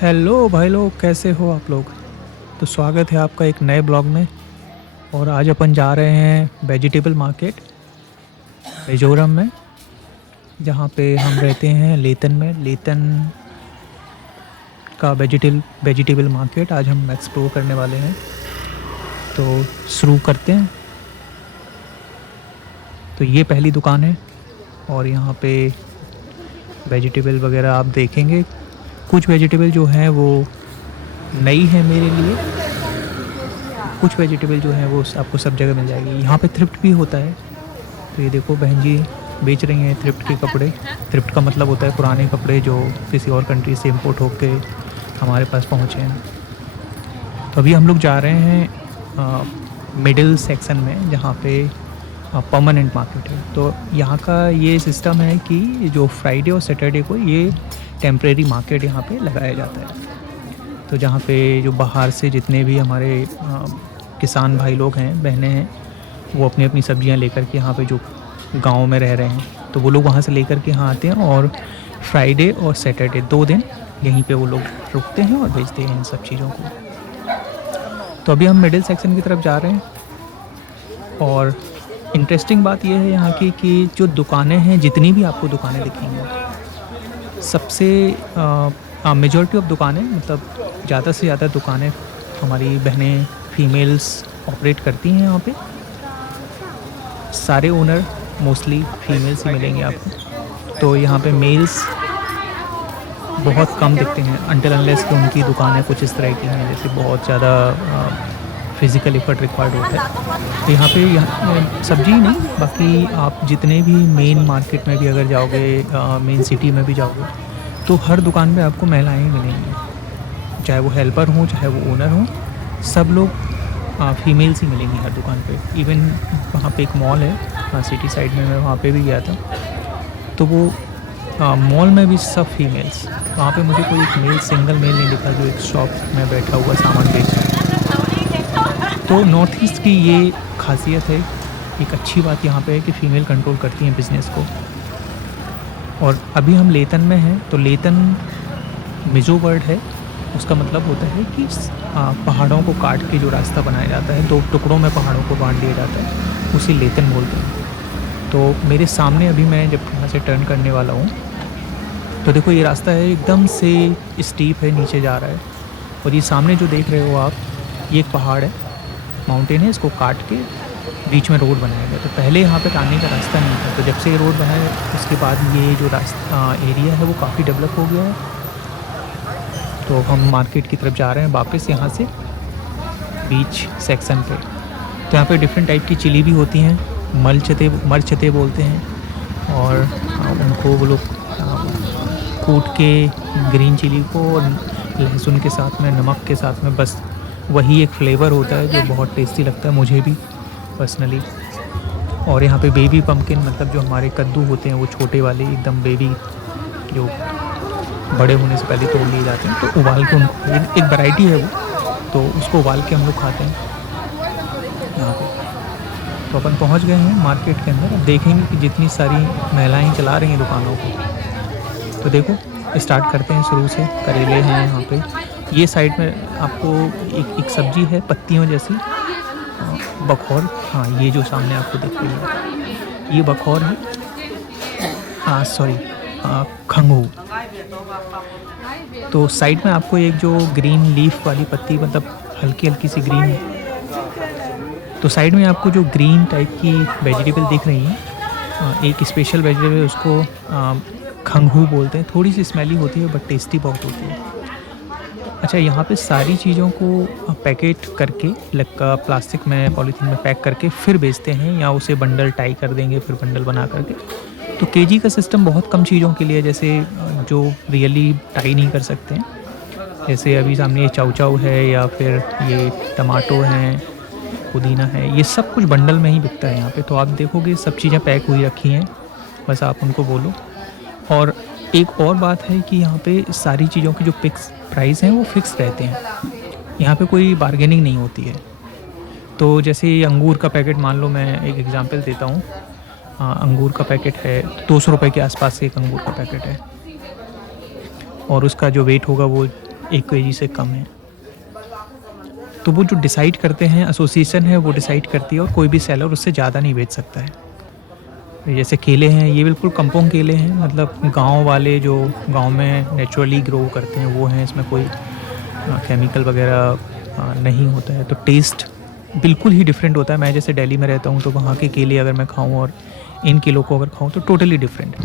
Hello भाई लोग, कैसे हो आप लोग। तो स्वागत है आपका एक नए ब्लॉग में। और आज अपन जा रहे हैं वेजिटेबल मार्केट मिजोरम में, जहाँ पे हम रहते हैं लेतन में। लेतन का वेजिटेबल मार्केट आज हम एक्सप्लोर करने वाले हैं। तो शुरू करते हैं। तो ये पहली दुकान है और यहाँ पे वेजिटेबल वगैरह आप देखेंगे। कुछ वेजिटेबल जो हैं वो नई है मेरे लिए, कुछ वेजिटेबल जो है वो आपको सब जगह मिल जाएगी। यहाँ पे थ्रिफ्ट भी होता है। तो ये देखो बहन जी बेच रही हैं थ्रिफ्ट के कपड़े। थ्रिफ्ट का मतलब होता है पुराने कपड़े जो किसी और कंट्री से इंपोर्ट होके हमारे पास पहुँचे हैं। तो अभी हम लोग जा रहे हैं मिडिल सेक्शन में, जहाँ पे परमानेंट मार्केट है। तो यहाँ का ये सिस्टम है कि जो फ्राइडे और सैटरडे को ये टेम्परेरी मार्केट यहाँ पे लगाया जाता है। तो जहाँ पे जो बाहर से जितने भी हमारे किसान भाई लोग हैं, बहनें हैं, वो अपनी अपनी सब्जियाँ लेकर के यहाँ पे जो गांव में रह रहे हैं, तो वो लोग वहाँ से लेकर के यहाँ आते हैं और फ्राइडे और सैटरडे 2 दिन यहीं पे वो लोग रुकते हैं और बेचते हैं इन सब चीज़ों को। तो अभी हम मिडिल सेक्शन की तरफ जा रहे हैं। और इंटरेस्टिंग बात यह है यहाँ की कि जो दुकानें हैं, जितनी भी आपको दुकानें दिखेंगी, सबसे मेजॉरिटी ऑफ दुकानें, मतलब ज़्यादा से ज़्यादा दुकानें हमारी बहनें फीमेल्स ऑपरेट करती हैं यहाँ पे। सारे ओनर मोस्टली फीमेल्स ही मिलेंगे आपको। तो यहाँ पे मेल्स बहुत कम दिखते हैं, अनटिल अनलेस कि उनकी दुकानें कुछ इस तरह की हैं जैसे बहुत ज़्यादा फिज़िकल एफर्ट रिक्वायर्ड होता है। तो यहाँ पे सब्जी ही नहीं, बाकी आप जितने भी मेन मार्केट में भी अगर जाओगे, मेन सिटी में भी जाओगे, तो हर दुकान पे आपको महिलाएं मिलेंगी। चाहे वो हेल्पर हों, चाहे वो ओनर हों, सब लोग फीमेल्स ही मिलेंगी हर दुकान पे। इवन वहाँ पे एक मॉल है सिटी साइड में, मैं वहाँ पे भी गया था, तो वो मॉल में भी सब फीमेल्स। वहाँ पे मुझे कोई एक मेल, सिंगल मेल नहीं दिखा जो एक शॉप में बैठा हुआ सामान बेच रहा है। तो नॉर्थ ईस्ट की ये खासियत है। एक अच्छी बात यहाँ पे है कि फ़ीमेल कंट्रोल करती हैं बिज़नेस को। और अभी हम लेतन में हैं। तो लेतन मिज़ो वर्ड है, उसका मतलब होता है कि पहाड़ों को काट के जो रास्ता बनाया जाता है, 2 टुकड़ों में पहाड़ों को बांट दिया जाता है, उसे लेतन बोलते हैं। तो मेरे सामने अभी मैं जब यहाँ से टर्न करने वाला हूँ, तो देखो ये रास्ता है एकदम से स्टीप है, नीचे जा रहा है। और ये सामने जो देख रहे हो आप, ये एक पहाड़ है, माउंटेन है, इसको काट के बीच में रोड बनाया गया। तो पहले यहाँ पे आने का रास्ता नहीं था। तो जब से ये रोड बना है, उसके बाद ये जो रास्ता एरिया है वो काफ़ी डेवलप हो गया है। तो हम मार्केट की तरफ जा रहे हैं वापस यहाँ से बीच सेक्शन पे। तो यहाँ पे डिफरेंट टाइप की चिली भी होती हैं, मरचते बोलते हैं। और उनको वो लोग कूट के ग्रीन चिली को लहसुन के साथ में, नमक के साथ में, बस वही एक फ्लेवर होता है जो बहुत टेस्टी लगता है मुझे भी पर्सनली। और यहाँ पे बेबी पम्पकिन, मतलब जो हमारे कद्दू होते हैं वो छोटे वाले एकदम बेबी, जो बड़े होने से पहले तोड़ लिए जाते हैं, तो उबाल के उनको, एक वैरायटी है वो, तो उसको उबाल के हम लोग खाते हैं यहाँ पे। तो अपन पहुँच गए हैं मार्केट के अंदर। अब देखेंगे कि जितनी सारी महिलाएं चला रही हैं दुकानों को। तो देखो स्टार्ट करते हैं शुरू से। करेले हैं यहाँ पे। ये साइड में आपको एक सब्जी है पत्तियों जैसी, बखौर। हाँ, ये जो सामने आपको दिख रही है ये बखौर है। हाँ सॉरी, खंगू। तो साइड में आपको एक जो ग्रीन लीफ वाली पत्ती, मतलब हल्की हल्की सी ग्रीन, तो साइड में आपको जो ग्रीन टाइप की वेजिटेबल दिख रही हैं, एक स्पेशल वेजिटेबल, उसको खंगू बोलते हैं। थोड़ी सी स्मेली होती है बट टेस्टी बहुत होती है। अच्छा, यहाँ पे सारी चीज़ों को पैकेट करके प्लास्टिक में, पॉलीथीन में पैक करके फिर बेचते हैं, या उसे बंडल टाई कर देंगे फिर बंडल बना करके। तो केजी का सिस्टम बहुत कम चीज़ों के लिए, जैसे जो रियली टाई नहीं कर सकते हैं, जैसे अभी सामने ये चाऊ है, या फिर ये टमाटो हैं, पुदीना है, ये सब कुछ बंडल में ही बिकता है यहाँ पे। तो आप देखोगे सब चीज़ें पैक हुई रखी हैं, बस आप उनको बोलो। और एक और बात है कि यहाँ पे सारी चीज़ों की जो फिक्स प्राइस हैं वो फिक्स रहते हैं। यहाँ पे कोई बार्गेनिंग नहीं होती है। तो जैसे अंगूर का पैकेट, मान लो मैं एक एग्जांपल देता हूँ, अंगूर का पैकेट है 200 रुपये के आसपास, एक अंगूर का पैकेट है, और उसका जो वेट होगा वो 1 केजी से कम है। तो वो जो डिसाइड करते हैं, एसोसिएशन है वो डिसाइड करती है, और कोई भी सेलर उससे ज़्यादा नहीं बेच सकता है। जैसे केले हैं, ये बिल्कुल कम्पोंग केले हैं, मतलब गांव वाले जो गांव में नेचुरली ग्रो करते हैं वो हैं, इसमें कोई केमिकल वगैरह नहीं होता है। तो टेस्ट बिल्कुल ही डिफरेंट होता है। मैं जैसे दिल्ली में रहता हूँ तो वहाँ के केले अगर मैं खाऊँ और इन केलों को अगर खाऊँ तो टोटली डिफरेंट।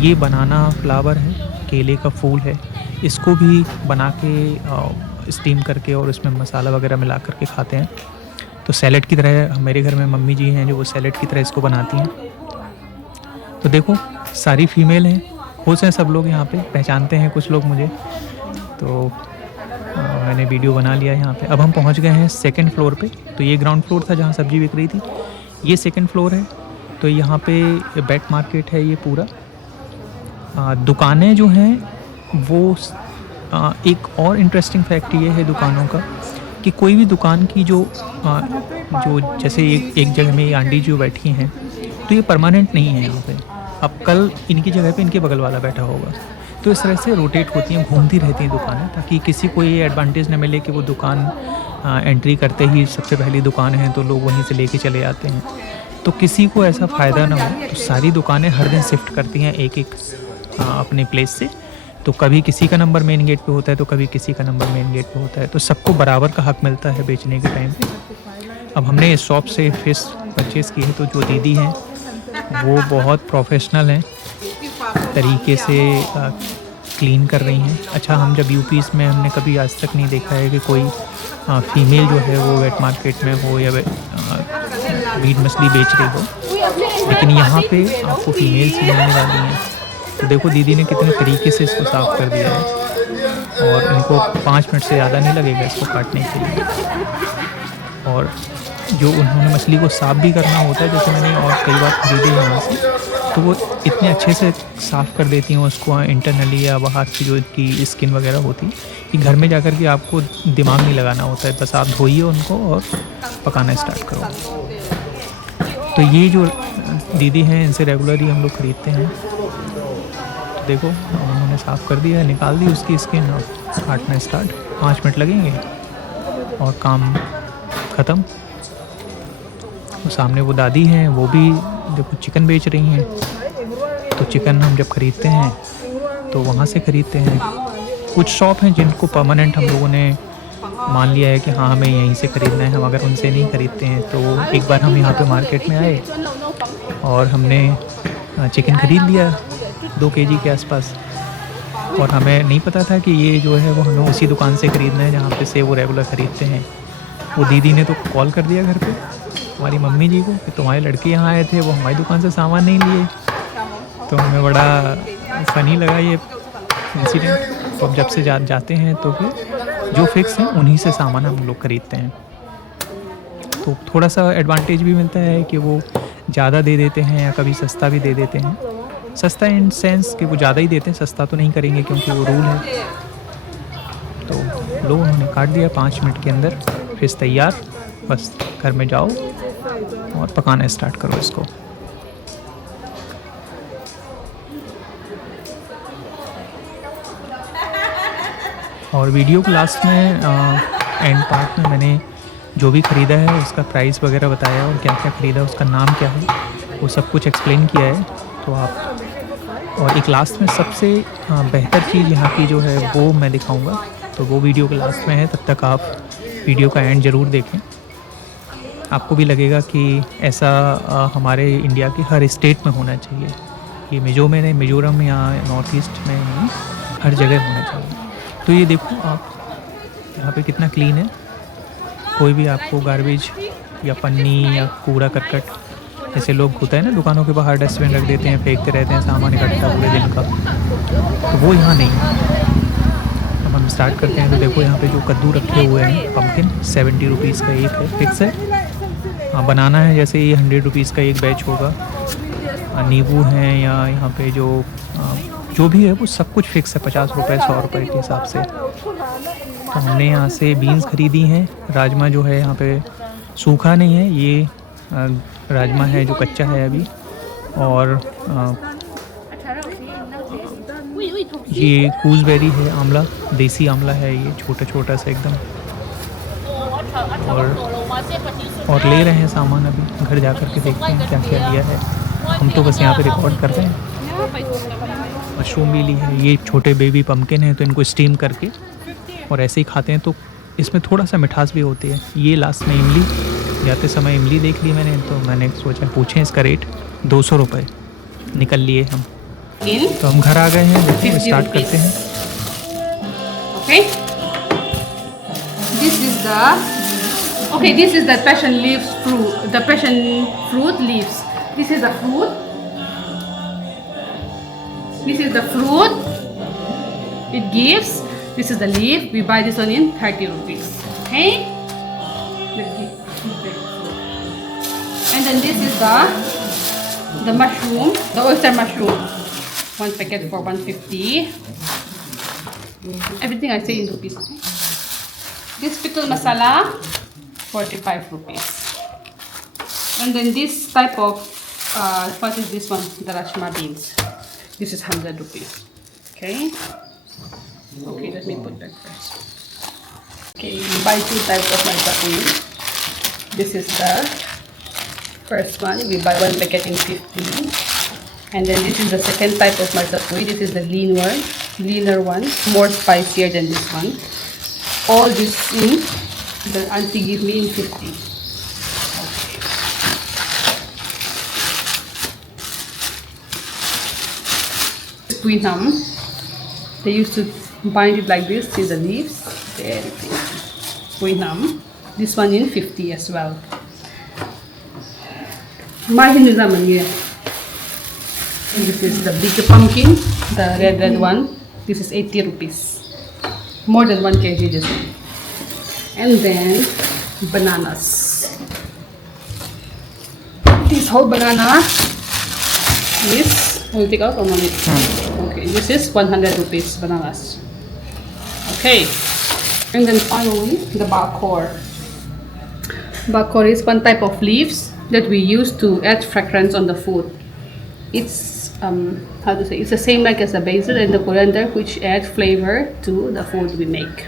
ये बनाना फ्लावर है, केले का फूल है, इसको भी बना के स्टीम करके और उसमें मसाला वगैरह मिला करके खाते हैं। तो सैलेड की तरह, मेरे घर में मम्मी जी हैं जो वो सैलेड की तरह इसको बनाती हैं। तो देखो सारी फीमेल हैं, खुश हैं सब लोग, यहाँ पे पहचानते हैं कुछ लोग मुझे। तो मैंने वीडियो बना लिया यहाँ पे। अब हम पहुँच गए हैं 2nd फ्लोर पे। तो ये ग्राउंड फ्लोर था जहाँ सब्ज़ी बिक रही थी, ये 2nd फ्लोर है। तो यहाँ पे बेट मार्केट है ये पूरा। दुकानें जो हैं वो एक और इंटरेस्टिंग फैक्ट ये है दुकानों का कि कोई भी दुकान की जो जैसे एक जगह में ये आंटी जो बैठी हैं तो ये परमानेंट नहीं है यहाँ पे। अब कल इनकी जगह पे इनके बगल वाला बैठा होगा, तो इस तरह से रोटेट होती हैं, घूमती रहती हैं दुकानें, ताकि किसी को ये एडवांटेज न मिले कि वो दुकान एंट्री करते ही सबसे पहली दुकान है तो लोग वहीं से लेके चले जाते हैं। तो किसी को ऐसा फ़ायदा ना हो, तो सारी दुकानें हर दिन शिफ्ट करती हैं एक एक अपने प्लेस से। तो कभी किसी का नंबर मेन गेट पे होता है तो कभी किसी का नंबर मेन गेट पे होता है, तो सबको बराबर का हक मिलता है बेचने के टाइम पे। अब हमने इस शॉप से फ़िश परचेज़ की है, तो जो दीदी हैं वो बहुत प्रोफेशनल हैं तरीके से क्लीन कर रही हैं। अच्छा, हम जब यूपी में हमने कभी आज तक नहीं देखा है कि कोई फ़ीमेल जो है वो वेट मार्केट में हो या मीट मछली बेच रही हो, लेकिन यहाँ पे आपको फीमेल्स ही मिलने वाली हैं। तो देखो दीदी ने कितने तरीके से इसको साफ़ कर दिया है, और इनको 5 मिनट से ज़्यादा नहीं लगेगा इसको काटने के लिए। और जो उन्होंने मछली को साफ़ भी करना होता है, जैसे मैंने और कई बार खरीदी है यहाँ से, तो वो इतने अच्छे से साफ़ कर देती हैं उसको इंटरनली या बाहर की जो इनकी स्किन वगैरह होती है, कि घर में जाकर के आपको दिमाग नहीं लगाना होता है, बस आप धोइए उनको और पकाना स्टार्ट करो। तो ये जो दीदी हैं इनसे रेगुलरली हम लोग ख़रीदते हैं। तो देखो उन्होंने साफ़ कर दिया है, निकाल दी उसकी स्किन, और काटना स्टार्ट। 5 मिनट लगेंगे और काम ख़त्म। तो सामने वो दादी हैं, वो भी देखो चिकन बेच रही हैं। तो चिकन हम जब ख़रीदते हैं तो वहाँ से ख़रीदते हैं। कुछ शॉप हैं जिनको परमानेंट हम लोगों ने मान लिया है कि हाँ हमें यहीं से ख़रीदना है, हम अगर उनसे नहीं ख़रीदते हैं। तो एक बार हम यहाँ पे मार्केट में आए और हमने चिकन ख़रीद लिया 2 केजी के आसपास, और हमें नहीं पता था कि ये जो है वो हमें उसी दुकान से ख़रीदना है जहाँ पे से वो रेगुलर ख़रीदते हैं। वो दीदी ने तो कॉल कर दिया घर पे हमारी मम्मी जी को कि तुम्हारे लड़के यहाँ आए थे, वो हमारी दुकान से सामान नहीं लिए। तो हमें बड़ा फ़नी लगा ये इंसिडेंट। तो अब जब से जाते हैं तो फिर जो फिक्स हैं उन्हीं से सामान हम लोग ख़रीदते हैं। तो थोड़ा सा एडवांटेज भी मिलता है कि वो ज़्यादा दे देते हैं या कभी सस्ता भी दे देते हैं। सस्ता इन सेंस कि वो ज़्यादा ही देते हैं, सस्ता तो नहीं करेंगे क्योंकि वो रूल है। तो लो उन्होंने काट दिया 5 मिनट के अंदर, फिश तैयार। बस घर में जाओ और पकाना स्टार्ट करो इसको। और वीडियो के लास्ट में एंड पार्ट में मैंने जो भी ख़रीदा है उसका प्राइस वगैरह बताया, और क्या क्या ख़रीदा, उसका नाम क्या है, वो सब कुछ एक्सप्लेन किया है। तो आप, और एक लास्ट में सबसे बेहतर चीज़ यहाँ की जो है वो मैं दिखाऊंगा, तो वो वीडियो के लास्ट में है। तब तक आप वीडियो का एंड ज़रूर देखें, आपको भी लगेगा कि ऐसा हमारे इंडिया के हर स्टेट में होना चाहिए। ये मिज़ोरम या नॉर्थ ईस्ट में नहीं, हर जगह होना चाहिए। तो ये देखो आप यहाँ पे कितना क्लीन है, कोई भी आपको गार्बेज या पन्नी या कूड़ा करकट, जैसे लोग होता है ना दुकानों के बाहर डस्टबिन रख देते हैं, फेंकते रहते हैं सामान इकट्ठा पूरे दिन का, तो वो यहाँ नहीं है। अब हम स्टार्ट करते हैं। तो देखो यहाँ पे जो कद्दू रखे हुए हैं पम्पकिन 70 रुपीज़ का एक है, फिक्स है। हाँ, बनाना है जैसे ये 100 रुपीज़ का एक बैच होगा। नींबू हैं या यहाँ पे जो भी है वो सब कुछ फिक्स है, 50 रुपये 100 रुपये के हिसाब से। तो हमने यहाँ से बीन्स ख़रीदी हैं। राजमा जो है यहाँ पे सूखा नहीं है, ये राजमा है जो कच्चा है अभी। और ये गूसबेरी है, आंवला, देसी आंवला है ये, छोटा छोटा सा एकदम। और ले रहे हैं सामान, अभी घर जा कर के देखते हैं क्या क्या लिया है। हम तो बस यहाँ पे रिकॉर्ड कर रहे हैं। मशरूम भी ली है, ये छोटे बेबी पम्पकिन हैं तो इनको स्टीम करके और ऐसे ही खाते हैं, तो इसमें थोड़ा सा मिठास भी होती है। ये लास्ट में इमली, जाते समय इमली देख ली मैंने, तो मैंने सोचा पूछें इसका रेट। 200 रुपये निकल लिए हम। तो हम घर आ गए हैं, देखिए स्टार्ट करते हैं। Okay, this is the passion leaves fruit. The passion fruit leaves. This is the fruit. This is the fruit. It gives. This is the leaf. We buy this one in 30 rupees. Okay. And then this is the mushroom, the oyster mushroom. One packet for 150. Everything I say in rupees. This pickle masala, 45 rupees. And then this type of, what is this one? The rajma beans. This is 100 rupees. Okay. Okay, let me put that first. Okay, you buy 2 types of marza. This is the first one. We buy 1 packet in 50. And then this is the second type of marza. This is the leaner one, more spicier than this one. All this in the auntie give me in 50. Queenham, they used to bind it like this. See the leaves, very pretty. Queenham, this one in 50 as well. My Hindu ramen here. This is the big pumpkin, the red one. This is 80 rupees. More than 1 kg this one. And then bananas. This whole banana is, will take out or no need? Okay, this is 100 rupees bananas. Okay. And then finally the bakor. Bakor is one type of leaves that we use to add fragrance on the food. It's how to say, it's the same like as the basil and the coriander, which add flavor to the food we make.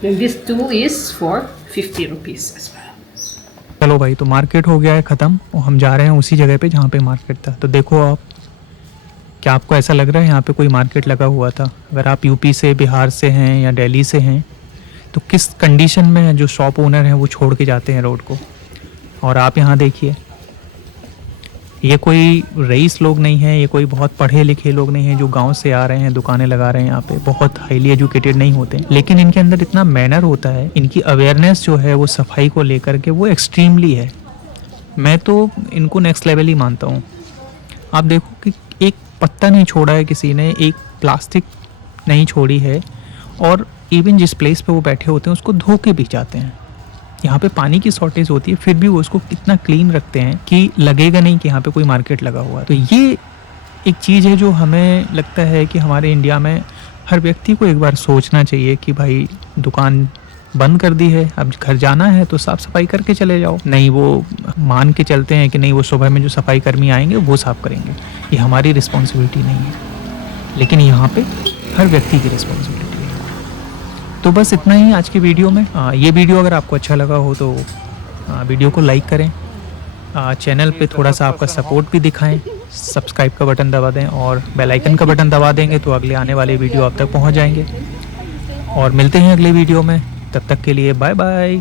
Then this too is for 50 rupees as well. चलो भाई, तो market हो गया है ख़त्म और हम जा रहे हैं उसी जगह पे जहाँ पे मार्केट था। तो देखो आप, क्या आपको ऐसा लग रहा है यहाँ पे कोई मार्केट लगा हुआ था? अगर आप यूपी से, बिहार से हैं या दिल्ली से हैं तो किस कंडीशन में जो शॉप ओनर हैं वो छोड़ के जाते हैं रोड को। और आप यहाँ देखिए, ये कोई रईस लोग नहीं हैं, ये कोई बहुत पढ़े लिखे लोग नहीं हैं जो गांव से आ रहे हैं दुकानें लगा रहे हैं यहाँ पे, बहुत हाईली एजुकेटेड नहीं होते, लेकिन इनके अंदर इतना मैनर होता है, इनकी अवेयरनेस जो है वो सफाई को लेकर के वो एक्सट्रीमली है। मैं तो इनको नेक्स्ट लेवल ही मानता हूँ। आप देखो कि एक पत्ता नहीं छोड़ा है किसी ने, एक प्लास्टिक नहीं छोड़ी है, और इवन जिस प्लेस पे वो बैठे होते हैं उसको धो के भी जाते हैं। यहाँ पे पानी की शॉर्टेज होती है, फिर भी वो उसको कितना क्लीन रखते हैं कि लगेगा नहीं कि यहाँ पे कोई मार्केट लगा हुआ है। तो ये एक चीज़ है जो हमें लगता है कि हमारे इंडिया में हर व्यक्ति को एक बार सोचना चाहिए कि भाई दुकान बंद कर दी है, अब घर जाना है तो साफ़ सफाई करके चले जाओ। नहीं, वो मान के चलते हैं कि नहीं वो सुबह में जो सफाई कर्मी आएंगे वो साफ़ करेंगे, ये हमारी रिस्पॉन्सिबिलिटी नहीं है। लेकिन यहाँ पे हर व्यक्ति की रिस्पॉन्सिबिलिटी है। तो बस इतना ही आज की वीडियो में। ये वीडियो अगर आपको अच्छा लगा हो तो वीडियो को लाइक करें, चैनल पे थोड़ा सा आपका सपोर्ट भी दिखाएं, सब्सक्राइब का बटन दबा दें और बेल आइकन का बटन दबा देंगे तो अगले आने वाले वीडियो आप तक पहुंच जाएंगे। और मिलते हैं अगले वीडियो में, तब तक के लिए बाय बाय।